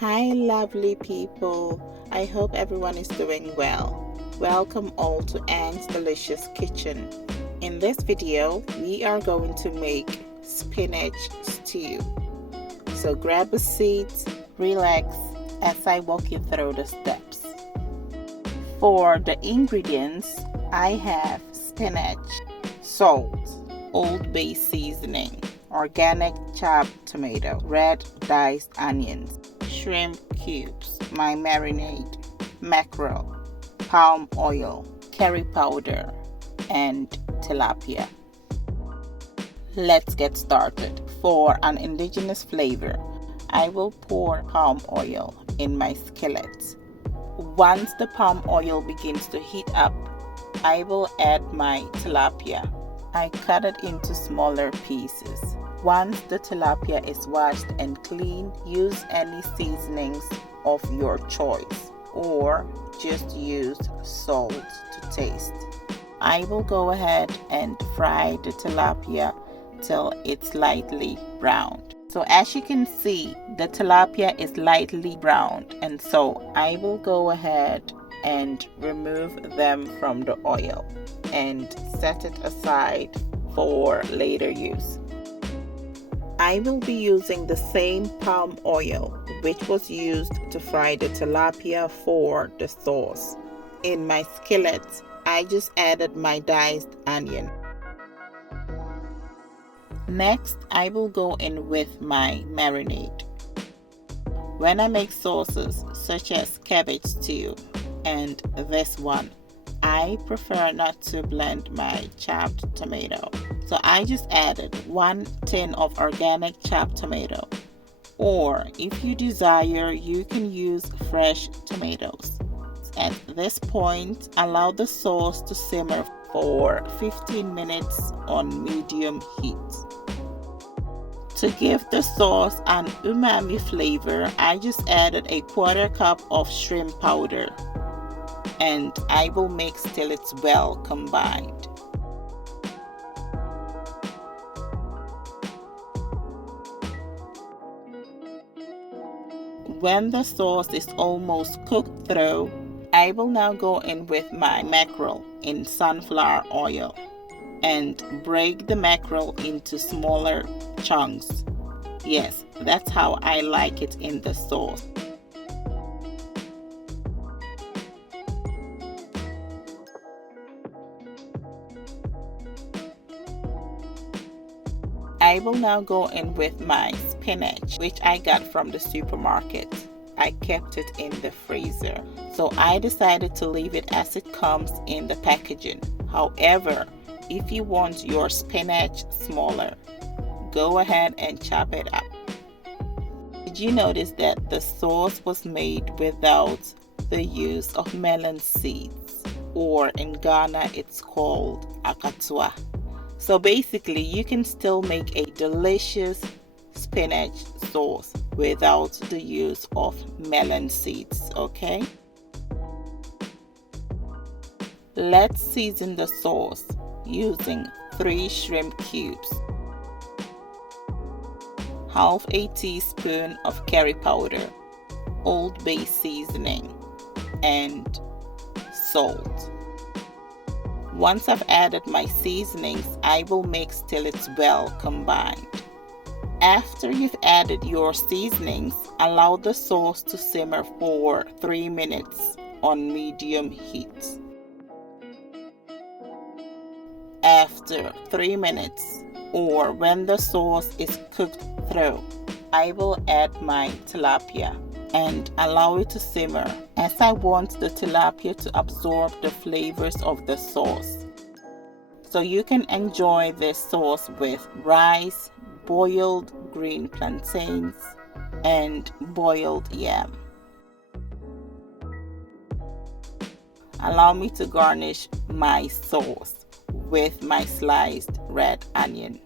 Hi lovely people, I hope everyone is doing well. Welcome all to Anne's Delicious Kitchen. In this video, we are going to make spinach stew. So grab a seat, relax as I walk you through the steps. For the ingredients, I have spinach, salt, Old Bay seasoning, organic chopped tomato, red diced onions, shrimp cubes, my marinade, mackerel, palm oil, curry powder, and tilapia. Let's get started. For an indigenous flavor, I will pour palm oil in my skillet. Once the palm oil begins to heat up, I will add my tilapia. I cut it into smaller pieces. Once the tilapia is washed and clean, use any seasonings of your choice or just use salt to taste. I will go ahead and fry the tilapia till it's lightly browned. So as you can see, the tilapia is lightly browned, and so I will go ahead and remove them from the oil and set it aside for later use. I will be using the same palm oil which was used to fry the tilapia for the sauce. In my skillet, I just added my diced onion. Next, I will go in with my marinade. When I make sauces such as cabbage stew and this one, I prefer not to blend my chopped tomato. So I just added 1 tin of organic chopped tomato, or if you desire, you can use fresh tomatoes. At this point, allow the sauce to simmer for 15 minutes on medium heat. To give the sauce an umami flavor, I just added a 1/4 cup of shrimp powder, and I will mix till it's well combined. When the sauce is almost cooked through, I will now go in with my mackerel in sunflower oil and break the mackerel into smaller chunks. Yes, that's how I like it in the sauce. I will now go in with my spinach, which I got from the supermarket. I kept it in the freezer, so I decided to leave it as it comes in the packaging. However, if you want your spinach smaller, go ahead and chop it up. Did you notice that the sauce was made without the use of melon seeds, or in Ghana it's called akatua? So basically, you can still make a delicious spinach sauce without the use of melon seeds, okay? Let's season the sauce using 3 shrimp cubes, half a teaspoon of curry powder, Old Bay seasoning, and salt. Once I've added my seasonings, I will mix till it's well combined. After you've added your seasonings, allow the sauce to simmer for 3 minutes on medium heat. After 3 minutes, or when the sauce is cooked through, I will add my tilapia and allow it to simmer, as I want the tilapia to absorb the flavors of the sauce. So you can enjoy this sauce with rice, boiled green plantains, and boiled yam. Allow me to garnish my sauce with my sliced red onion.